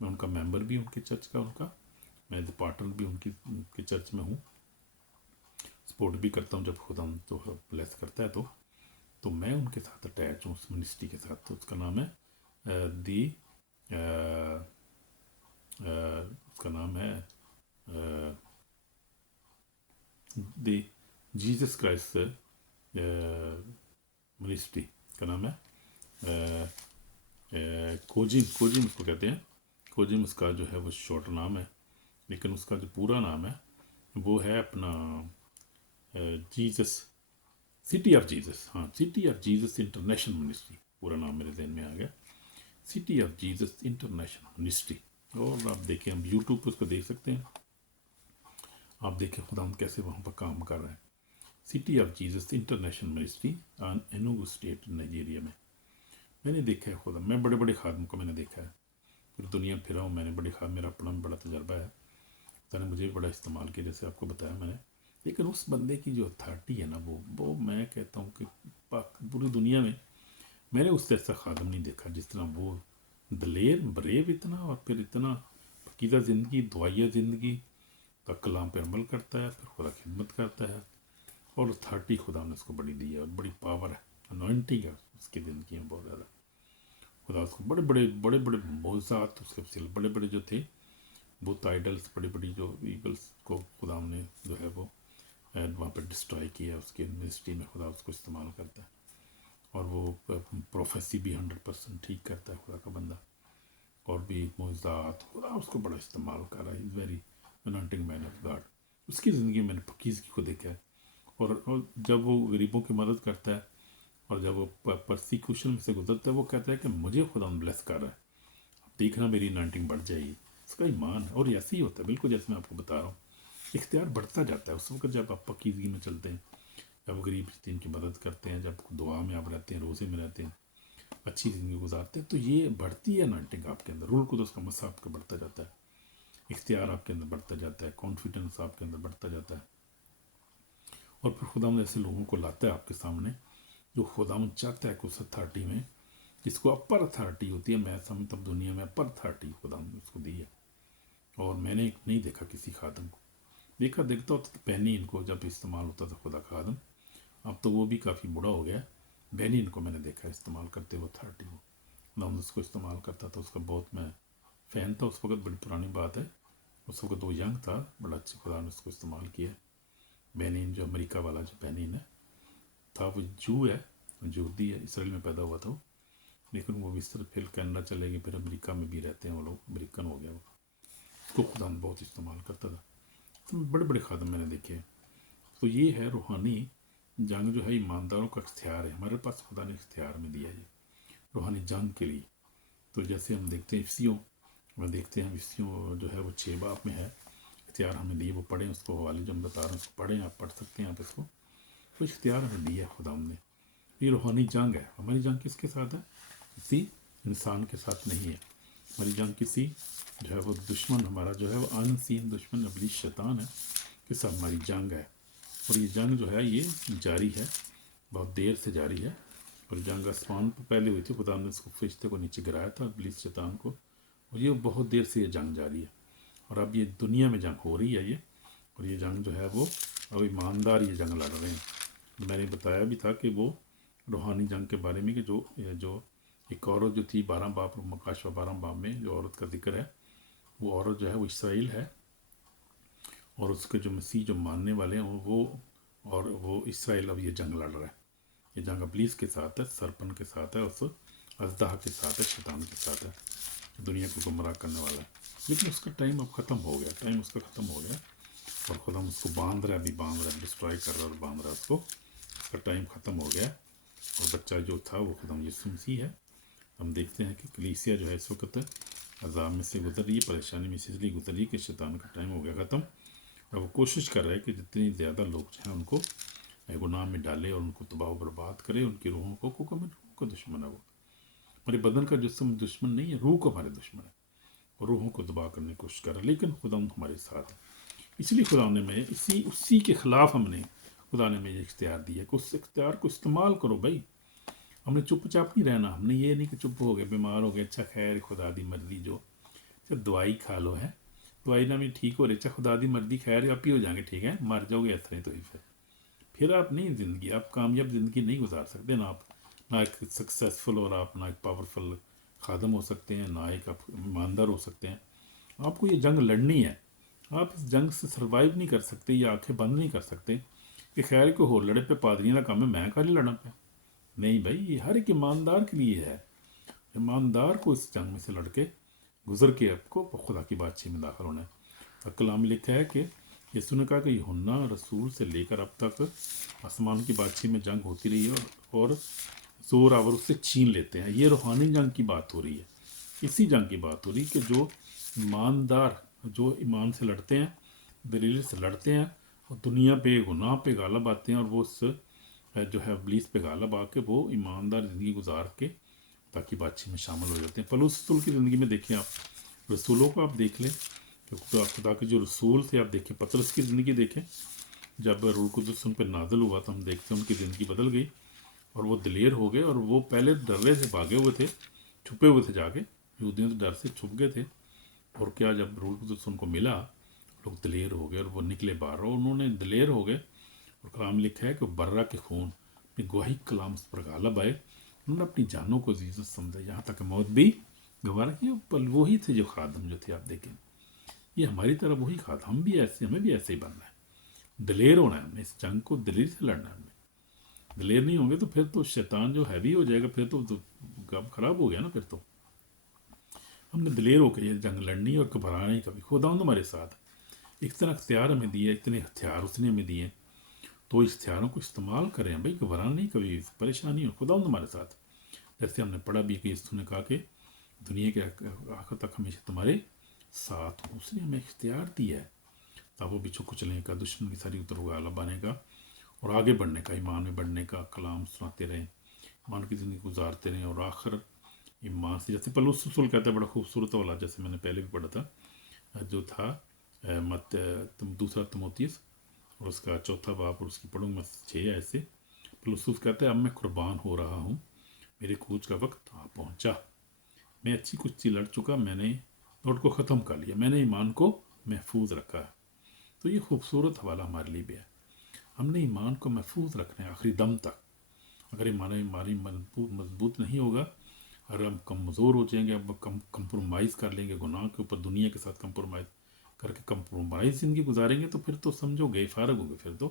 میں ان کا ممبر بھی ہوں، ان کے چرچ کا، میں پارٹنر بھی ان کے چرچ میں ہوں، سپورٹ بھی کرتا ہوں جب خدا تو بلیس کرتا ہے تو میں ان کے ساتھ اٹیچ ہوں، اس منسٹری کے ساتھ۔ تو اس کا نام ہے اس کا نام ہے دی جیزس کرائسٹ منسٹری، کا نام ہے کوجم اس کو کہتے ہیں، کوجم اس کا جو ہے وہ شارٹ نام ہے، لیکن اس کا جو پورا نام ہے وہ ہے اپنا Jesus city of Jesus, city of Jesus international ministry, پورا نام میرے ذہن میں آ گیا، city of Jesus international ministry. اور آپ دیکھیں، ہم یوٹیوب پہ اس کو دیکھ سکتے ہیں، آپ دیکھیں خدا ہم کیسے وہاں پر کام کر رہے ہیں، city of Jesus international ministry on Enugu state Nigeria میں نے دیکھا ہے خدا، میں بڑے بڑے خادم کو میں نے دیکھا ہے، پھر دنیا پھرا ہوں میں نے، میرا اپنا بڑا تجربہ ہے، خدا نے مجھے بھی بڑا استعمال کیا، جیسے آپ کو بتایا میں نے، لیکن اس بندے کی جو اتھارٹی ہے نا، وہ میں کہتا ہوں کہ پوری دنیا میں نے اس جیسا خادم نہیں دیکھا، جس طرح وہ دلیر بریو اتنا، اور پھر اتنا پاکیزہ زندگی، دعائیہ زندگی کا کلام پہ عمل کرتا ہے، پھر خدا خدمت کرتا ہے، اور اتھارٹی خدا نے اس کو بڑی دی ہے، اور بڑی پاور ہے، انوائنٹنگ ہے اس کی زندگی میں بہت زیادہ، खुदा उसको बड़े बड़े मौज़ात उसके वसीले बड़े बड़े जो थे बुत आइडल्स बड़ी बड़ी जो ईगल्स को खुदा ने जो है वो वहाँ पर डिस्ट्रॉय किया, उसके मिनिस्ट्री में खुदा उसको इस्तेमाल करता है। और वो प्रोफेसी भी 100% ठीक करता है खुदा का बंदा, और भी मौज़ात खुदा उसको बड़ा इस्तेमाल कर रहा है। Is very anointing man of God. उसकी ज़िंदगी में मैंने फकीज़गी को देखा है। और जब वो गरीबों की मदद करता है और जब वो परसिक्यूशन में से गुजरता है, वो कहता है कि मुझे खुदा ब्लेस कर रहा है, देखना मेरी अनॉइंटिंग बढ़ जाएगी। उसका ईमान है। और ऐसे ही होता है, बिल्कुल जैसे मैं आपको बता रहा हूँ, इख्तियार बढ़ता जाता है उस वक्त जब आप पकीज़गी में चलते हैं, जब गरीब यतीम की मदद करते हैं, जब दुआ में आप रहते हैं, रोज़े में रहते हैं, अच्छी ज़िंदगी गुजारते हैं, तो ये बढ़ती है अनॉइंटिंग आपके अंदर। रूल को तो उसका मसा आपका बढ़ता जाता है, इख्तियार आपके अंदर बढ़ता जाता है, कॉन्फिडेंस आपके अंदर बढ़ता जाता है। और फिर खुदा ऐसे लोगों को लाता है आपके सामने जो खुदा चाहता है कि उस अथॉरिटी में, जिसको अपर अथॉरिटी होती है, मैं समझता हूँ दुनिया में अपर अथॉरिटी खुदा ने उसको दी है। और मैंने नहीं देखा किसी खादम को, देखता होता तो पहले इनको जब इस्तेमाल होता था खुदा खादम, अब तो वो भी काफ़ी बूढ़ा हो गया। बेनिन को मैंने देखा इस्तेमाल करते हुए अथॉरिटी को, खुदा उसको इस्तेमाल करता था, उसका बहुत मैं फ़ैन था उस वक्त। बड़ी पुरानी बात है, उस वक्त वो यंग था, बड़ा अच्छा खुदा ने उसको इस्तेमाल किया। बेनिन जो अमेरिका वाला जो बेनिन है था, वो जू है, यहूदी है, इसराइल में पैदा हुआ था वो, लेकिन वो भी फिर कनाडा चले गए, फिर अमेरिका में भी रहते हैं वो लोग, अमेरिकन हो गया वो। उसको खुदा बहुत इस्तेमाल करता था। तो बड़े बड़े खादम मैंने देखे। तो ये है रूहानी जंग जो है ईमानदारों का इख्तियार है, हमारे पास खुदा ने इख्तियार में दिया है रूहानी जंग के लिए। तो जैसे हम देखते हैं इफ्सियों में, देखते हैं इफ्सियों जो है वो 6 बाब में है, इख्तियार हमें दिए, वो पढ़ें उसको, हवाले जो हम बता रहे हैं उसको पढ़ें, आप पढ़ सकते हैं आप इसको। तो इख्तियार हमें दिया है खुदा ने। ये रूहानी जंग है। हमारी जंग किसके साथ है? किसी इंसान के साथ नहीं है। हमारी जंग किसी जो है वो दुश्मन, हमारा जो है वो अनसीन दुश्मन इब्लीस शैतान है, कि साथ हमारी जंग है। और ये जंग जो है ये जारी है, बहुत देर से जारी है। और जंग आसमान पर पहले हुई थी, खुदा ने उसको फरिश्ते को नीचे गिराया था, इब्लीस शैतान को, और ये बहुत देर से ये जंग जारी है। और अब ये दुनिया में जंग हो रही है ये, और ये जंग जो है वो अब ईमानदार ये जंग लड़ रहे हैं। मैंने बताया भी था कि वो रूहानी जंग के बारे में कि जो एक औरत जो थी 12 बाब मकाशवा 12 बाब में जो औरत का जिक्र है, वो औरत जो है वो इसराइल है, और उसके जो मसीह जो मानने वाले हैं वो, और वो इसराइल अब ये जंग लड़ रहा है। ये जंग इब्लीस के साथ है, सरपन के साथ है, उस अज़दाह के साथ है, शैतान के साथ है, दुनिया को गुमराह करने वाला है। लेकिन उसका टाइम अब ख़त्म हो गया, टाइम उसका ख़त्म हो गया, और खुदा उसको बांध रहा है, अभी बांध रहा है, डिस्ट्रॉय कर रहा है और बांध रहा है उसको। उसका टाइम ख़त्म हो गया, और बच्चा जो था वो खुदा यीशु मसीह है। हम देखते हैं कि कलीसिया जो है इस वक्त अज़ाब में से गुजर रही है, परेशानी में से इसलिए गुजर रही है कि शैतान का टाइम हो गया ख़त्म। और वो कोशिश कर रहा है कि जितनी ज़्यादा लोग हैं उनको गुनाह में डाले और उनको तबाह बर्बाद करे, उनकी रूहों को, क्योंकि हमें रूह का दुश्मन है वो। हमारे बदन का जिस्म दुश्मन नहीं है, रूह को हमारे दुश्मन है, और रूहों को तबाह करने की कोशिश कर रहा है। लेकिन खुदा हमारे साथ है, इसलिए खुदा ने मैं उसी के ख़िलाफ़ हमने खुदा ने मुझे इख्तियार दिया कि उस इख्तियार को इस्तेमाल करो भाई। हमने चुपचाप नहीं रहना, हमने ये नहीं कि चुप हो गए, बीमार हो गए, अच्छा खैर खुदा दी मर्जी, जो अच्छा दवाई खा लो है, दवाई ना भी ठीक हो रही, अच्छा खुदा दी मर्जी, खैर आप ही हो जाएंगे, ठीक है, मर जाओगे इस तरह। तो ही फिर आप नहीं ज़िंदगी, आप कामयाब ज़िंदगी नहीं गुजार सकते ना। आप ना एक सक्सेसफुल और आप ना एक पावरफुल खादम हो सकते हैं, ना एक आप ईमानदार हो सकते हैं। आपको ये जंग लड़नी है, आप इस जंग से सर्वाइव नहीं कर सकते, या आंखें बंद नहीं कर सकते कि खैर को हो लड़े पे पादरियों का काम है, मैं खाली लड़ा पे। नहीं भाई, ये हर एक ईमानदार के लिए है। ईमानदार को इस जंग में से लड़के गुजर के आपको खुदा की बातचीत में दाखिल होना है। और कलाम में लिखा है कि यीशु ने कहा कि यूहन्ना रसूल से लेकर अब तक आसमान की बातचीत में जंग होती रही है, और जोर आवर उससे छीन लेते हैं। ये रूहानी जंग की बात हो रही है, इसी जंग की बात हो रही है कि जो ईमानदार, जो ईमान से लड़ते हैं, दलील से लड़ते हैं, और दुनिया पे गुनाह पे गालब आते हैं, और वो उस जो है इब्लीस पे गालब आके वो ईमानदार ज़िंदगी गुजार के ताकि बातचीत में शामिल हो जाते हैं। पौलुस रसूल की ज़िंदगी में देखें आप, रसूलों को आप देख लें, खुदा के जो रसूल थे आप देखें, पतरस की ज़िंदगी देखें, जब रूह कुदस उन पर नाज़िल हुआ तो हम देखते हैं उनकी ज़िंदगी बदल गई, और वो दिलेर हो गए। और वो पहले डरे से भागे हुए थे, छुपे हुए थे, जाके यहूदियों से डर से छुप गए थे। और क्या, जब रूह कुदस उनको मिला, लोग दिलेर हो गए और वो निकले बाहर, और उन्होंने दिलेर हो गए। और कलाम लिखा है कि बर्रा के खून अपनी गवाही कलाम पर गालब आए, उन्होंने अपनी जानों को अजीज़त समझा, यहाँ तक मौत भी गवारा की। पल वही थे जो खादम जो थे, आप देखें ये हमारी तरह वही खादम, हम भी ऐसे, हमें भी ऐसे ही बनना है, दलेर होना है हमने, इस जंग को दलेर से लड़ना है हमने। दलेर नहीं होंगे तो फिर तो शैतान जो हैवी हो जाएगा, फिर तो काम खराब हो गया ना। फिर तो हमने दलेर होकर ये जंग लड़नी और घबराना ही कभी। खुदावंद हमारे साथ, इतना अख्तियार हमें दिए, इतने हथियार उसने हमें दिए, तो इस हथियारों को इस्तेमाल करें भाई, घबराना नहीं कभी, परेशानी हो। खुदावंद हमारे साथ, जैसे हमने पढ़ा भी कि यीशु ने कहा कि दुनिया के आखिर तक हमेशा तुम्हारे साथ हूँ। उसने हमें इख्तियार दिया है, तब वो बिच्छू कुचलने का, दुश्मन की सारी उतर बने का और आगे बढ़ने का, ईमान में बढ़ने का, कलाम सुनाते रहें, ईमान की ज़िंदगी गुजारते रहें और आखिर ईमान से, जैसे पलूस रसूल कहता है बड़ा खूबसूरत वाला, जैसे मैंने पहले भी पढ़ा था, जो था मत दूसरा तिमोथियुस और उसका चौथा बाब और उसकी पढ़ूंगा 6 ऐसे। पलूस कहता है अब मैं कुर्बान हो रहा हूँ, मेरे कूच का वक्त आ पहुँचा, मैं अच्छी कुश्ती लड़ चुका, मैंने दौड़ को ख़त्म कर लिया, मैंने ईमान को महफूज रखा है। तो ये खूबसूरत हवाला हमारे लिए भी है, हमने ईमान को महफूज रखना है आखिरी दम तक। अगर ईमान हमारी मजबूत नहीं होगा, अगर हम कमज़ोर हो जाएंगे, अब कंप्रोमाइज़ कर लेंगे गुनाह के ऊपर, दुनिया के साथ कंप्रोमाइज़ करके कंप्रोमाइज़ ज़िंदगी गुजारेंगे, तो फिर तो समझो गए, फारग हो गए।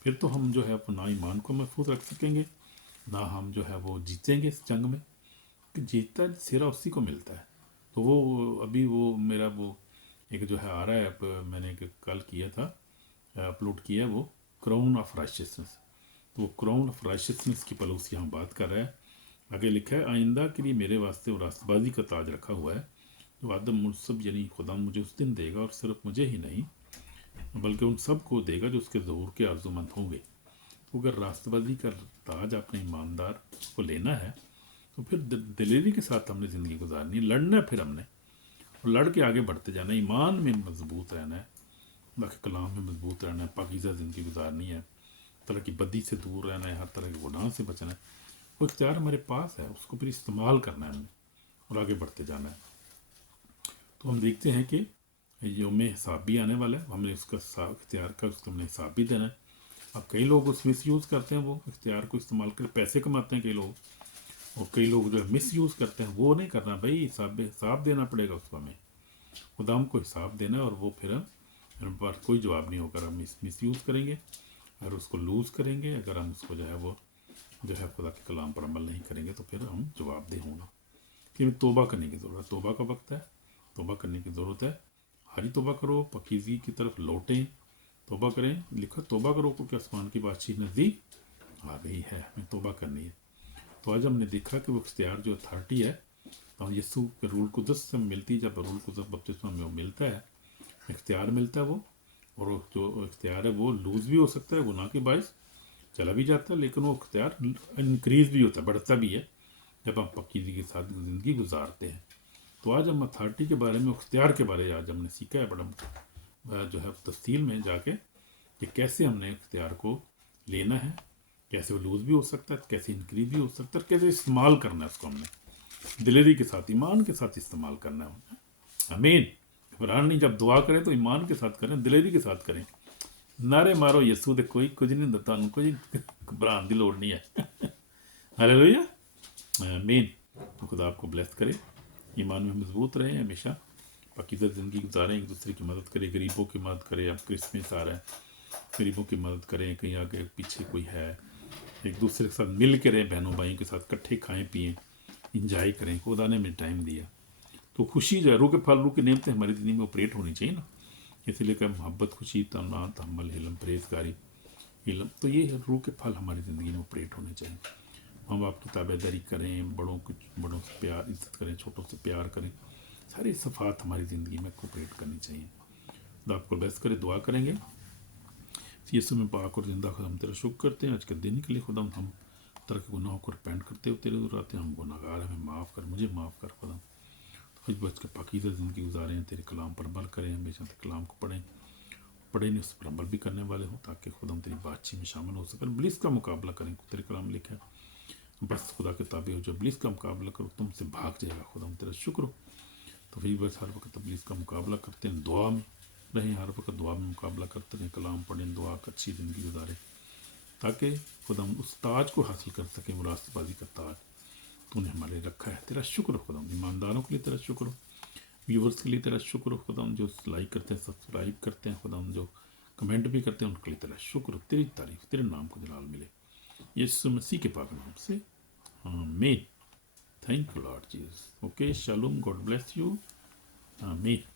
फिर तो हम जो है अपना ईमान को महफूज रख सकेंगे ना, हम जो है वो जीतेंगे इस जंग में, कि जीतता सिरा उसी को मिलता है। तो वो अभी वो मेरा वो एक जो है आ रहा है, मैंने एक कल किया था, अपलोड किया, वो क्राउन ऑफ राइशियसनेस। तो वो क्राउन ऑफ राइशियसनेस की पलूस यहाँ बात कर रहा है। आगे लिखा है आइंदा के लिए मेरे वास्ते वो रास्तबाजी का ताज रखा हुआ है, जो आदम मुनसब यानी खुदा मुझे उस दिन देगा, और सिर्फ मुझे ही नहीं बल्कि उन सब को देगा जो उसके ज़हूर के आर्जुमंद होंगे। तो अगर रास्तबाजी का ताज अपने ईमानदार को लेना है, तो फिर दिलेरी के साथ हमने ज़िंदगी गुजारनी है, लड़ना है फिर हमने, और लड़ के आगे बढ़ते जाना है, ईमान में मजबूत रहना है, बाकी कलाम में मजबूत रहना है, पाकीज़ा ज़िंदगी गुजारनी है, तरह की बदी से दूर रहना है, हर तरह के गुनाह से बचना है। वो इख्तियार हमारे पास है, उसको फिर इस्तेमाल करना है हमें और आगे बढ़ते जाना है। तो हम देखते हैं कि यौम हिसाब भी आने वाला है, हमने उसका इख्तियार का उसको हमने हिसाब भी देना है। अब कई लोग उस मिस यूज़ करते हैं, वो इख्तियार को इस्तेमाल कर पैसे कमाते हैं कई लोग, और कई लोग जो है मिस यूज़ करते हैं। वो नहीं करना भाई, हिसाब देना पड़ेगा उसको, हमें खुदाम को हिसाब देना है, और वो फिर हमारे पास कोई जवाब नहीं होगा। हम मिस यूज़ करेंगे और उसको लूज़ करेंगे, अगर हम उसको जो है वो जो है खुदा के कलाम पर अमल नहीं करेंगे, तो फिर हम जवाबदेह होंगे। कि हमें तौबा करने की ज़रूरत है, तौबा का वक्त है, तौबा करने की ज़रूरत है। हारी तौबा करो, पकीज़गी की तरफ लौटें, तौबा करें। लिखा तौबा करो को कि आसमान की बादशाही नज़दीक आ गई है, हमें तौबा करनी है। तो आज हमने देखा कि वो इख्तियार जो अथॉरिटी है, तो यीशु के रूल कुदस से मिलती है। जब रूल कुदस बपतिस्मा में वो मिलता है, इख्तियार मिलता है वो, और जो इख्तियार है वो लूज़ भी हो सकता है, गुनाह के बायस चला भी जाता है, लेकिन वो इख्तियार इंक्रीज़ भी होता है, बढ़ता भी है जब हम पकीज़गी के साथ ज़िंदगी गुजारते हैं। तो आज हम अथॉरिटी के बारे में, इख्तियार के बारे में आज हमने सीखा है बड़ा जो है तफसील में जाके, कि कैसे हमने इख्तियार को लेना है, कैसे वो लूज़ भी हो सकता है, कैसे इंक्रीज भी हो सकता है, कैसे इस्तेमाल करना है उसको, हमने दिलेरी के साथ, ईमान के साथ इस्तेमाल करना है। आमीन। घबरान नहीं, जब दुआ करें तो ईमान के साथ करें, दिलेरी के साथ करें। नारे मारो यीशु दे कोई कुछ नहीं दिता, कोई घबराने की लोड़ नहीं है। हालेलुया, आमीन। तो खुदा आपको ब्लेस करे, ईमान में मजबूत रहें, हमेशा पाकीज़ा ज़िंदगी गुजारें, एक दूसरे की मदद करें, गरीबों की मदद करें। अब क्रिसमस आ रहा है, गरीबों की मदद करें, कहीं आगे पीछे कोई है, एक दूसरे के साथ मिल के रहें, बहनों भाइयों के साथ इकट्ठे खाएं पिएँ, इंजॉय करें। खुदा ने हमें टाइम दिया, तो खुशी जो है, रूह के फल, रूह की नेमतें हमारी ज़िंदगी में ऑपरेट होनी चाहिए ना। इसीलिए कि मोहब्बत, खुशी, तना, तहम्मुल, हिल्म, परहेज़गारी, इल्म, तो ये रूह के फल हमारी ज़िंदगी में ऑपरेट होने चाहिए। माँ बाप की ताबेदारी करें, बड़ों से प्यार इज्जत करें, छोटों से प्यार करें, सारी सफ़ात हमारी ज़िंदगी में कोऑपरेट करनी चाहिए। तो आपको बेस्ट करे, दुआ करेंगे। यीशु में पाक और जिंदा खुदा हम तेरा शुक्र करते हैं आज के दिन के लिए। खुदा हम तरह के गुनाहों को रिपेंट करते हो तेरे दूर आते हैं, हम गुनाहगार, हमें माफ़ कर, मुझे माफ़ कर खुदा। तो बच के पाकीज़ा ज़िंदगी गुजारें, तेरे कलाम पर अमल करें, हमेशा तेरे कलाम को पढ़ें नहीं, उस पर अमल भी करने वाले हों, ताकि खुदा हम तेरी बातचीत में शामिल हो सकें, इब्लीस का मुकाबला करें। तेरे कलाम लिखा है बस खुदा के ताबे हो, जो इब्लीस का मुकाबला करो तुमसे भाग जाएगा। खुदा हम तेरा शुक्र हो। तो फिर बस हर वक्त इब्लीस का मुकाबला करते हैं, दुआ में रहें, हर वक्त दुआ में मुकाबला करते रहें, कलाम पढ़ें, दुआ का अच्छी ज़िंदगी गुजारें, ताकि खुदा हम उस ताज को हासिल कर सकें, वो रास्तबाजी का ताज, तूने हमारे लिए रखा है। तेरा शुक्र हो खुदा, ईमानदारों के लिए तेरा शुक्र हो, व्यूवर्स के लिए तेरा शुक्र हो खुदा, जो लाइक करते हैं, सब्सक्राइब करते हैं खुदा, जो कमेंट भी करते हैं, उनके लिए तेरा शुक्र हो। तेरी तारीफ, तेरे नाम को जलाल मिले यीशु मसीह के पाक नाम से, आमीन। Thank you Lord Jesus. Okay, shalom, God bless you, आमीन।